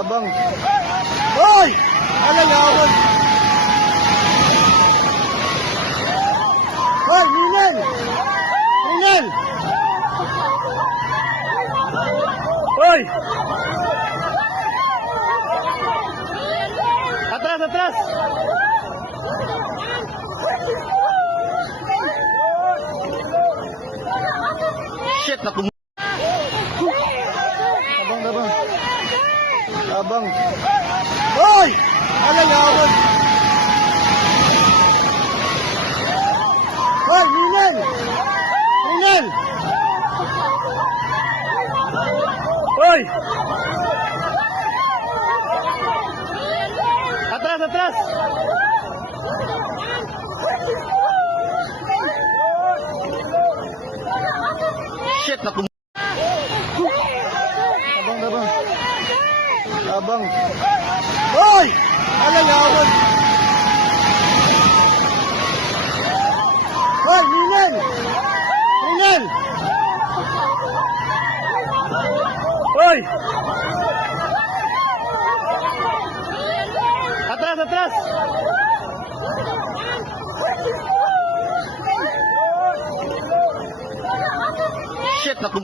Abang. Hoy! Alalawan! Hoy, Ninel! Ninel! Hoy! Atras, atras! Shit, naku. Abang, abang. Abang. Hoy! Alalawan! Hoy, Ninel! Ninel! Hoy! Atras, atras! Shit, naku. Abang, abang. Abang. Hoy! Alalawan! Hoy, Ninel! Ninel! Hoy! Atras, atras! Shit, naku.